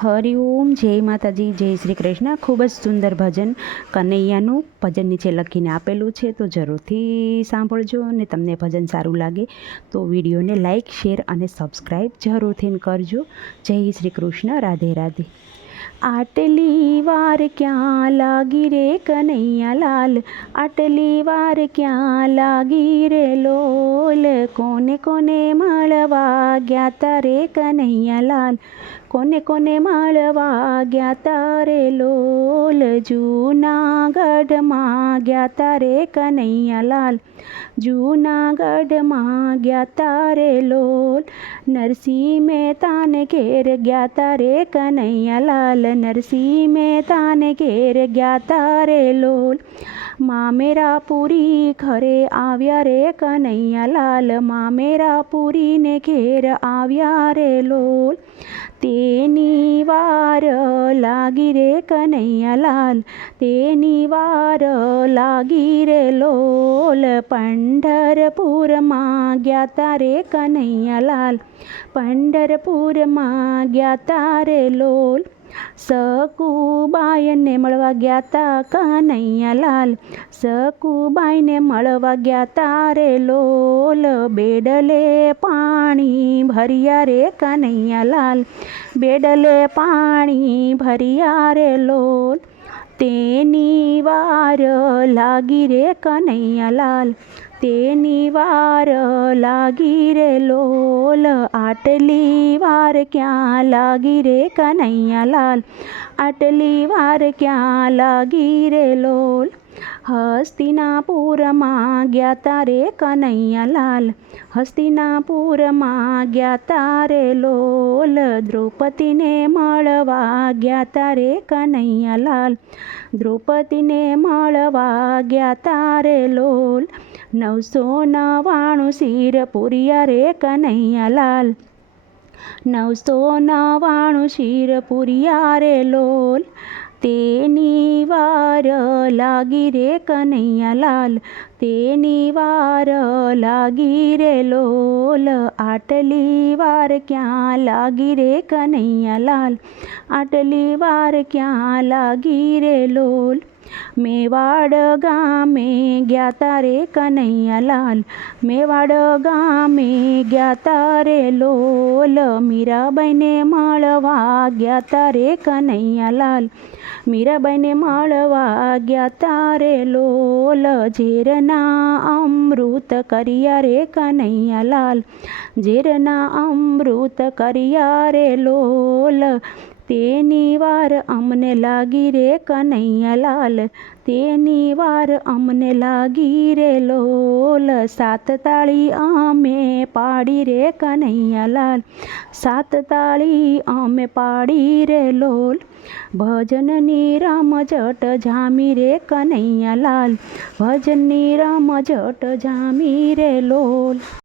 હરિઓમ જય માતાજી, જય શ્રી કૃષ્ણ. ખૂબ જ સુંદર ભજન કનૈયાનું ભજન નીચે લખીને આપેલું છે, તો જરૂરથી સાંભળજો અને તમને ભજન સારું લાગે તો વિડીયોને લાઈક, શેર અને સબસ્ક્રાઈબ જરૂરથી કરજો. જય શ્રી કૃષ્ણ. રાધે રાધે. આટલી વાર ક્યાં લાગી રે કનૈયા લાલ આટલી વાર ક્યાં લાગી રે લોલ કોને કોને મળવા ગયા તારે કનૈયા લાલ કોને કોને મળવા ગયા તારે લોલ જૂનાગઢમાં ગયા તારે કનૈયા લાલ જૂનાગઢમાં ગયા તારે લોલ નરસિંહ મહેતાને ઘેર ગયા તારે કનૈયા લાલ નરસિંહ મહેતાને ઘેર ગયા તારે લોલ મામેરા પૂરી ઘરે આવ્યા રે કનૈયા લાલ મામેરા પૂરીને ઘેર આવ્યા રે લોલ તેની વાર લાગી રે કનૈયા લાલ તેની વાર લાગી રે લોલ પંઢરપુરમાં ગયા તારે કનૈયા લાલ પંઢરપુરમાં ગયા તારે લોલ સકુબાઈને મળવા ગયા તા કનૈયાલાલ સકુબાઈને મળવા ગયા તારે લોલ, બેડલે પાણી ભર્યા રે કનૈયાલાલ બેડલે પાણી ભર્યા રે લોલ, તેની વાર લાગી રે કનૈયા લાલ. તેની વાર લાગી રે લોલ આટલી વાર ક્યાં લાગી રે કનૈયા લાલ આટલી વાર ક્યાં લાગી રે લોલ હસ્તિનાપુરમાં ગયા તારે કનૈયાલાલ હસ્તિનાપુરમાં ગયા તારે લોલ દ્રૌપદીને મળવા ગયા તારે કનૈયાલાલ દ્રૌપદીને મળવા ગયા તારે લોલ નવસો નવાણું શિર પુરિયા રે કનૈયાલાલ નવસો નવાણું શિર પુરિયા રે લોલ તેની વાર લાગી રે કનૈયા લાલ. તેની વાર લાગી રે લોલ. આટલી વાર ક્યાં લાગી રે કનૈયા લાલ? આટલી વાર ક્યાં લાગી રે લોલ? મેવાડ ગામે ગયા તારે કનૈયાલાલ મેવાડ ગામે ગયા તારે લોલ. મીરાબાઈને મળવા ગયા તારે કનૈયાલાલ મીરાબાઈને મળવા ગયા તારે લોલ. ઝેરના અમૃત કરિયા રે કનૈયાલાલ ઝેરના અમૃત કરિયા રે લોલ. તેની વાર અમને લાગી રે કનૈયા લાલ. તેની વાર અમને લાગી રે લોલ. સાત તાળી અમે પાડી રે કનૈયા લાલ. સાત તાળી અમે પાડી રે લોલ. ભજનની રમઝટ જામી રે કનૈયા લાલ. ભજનની રમઝટ જામી રે લોલ.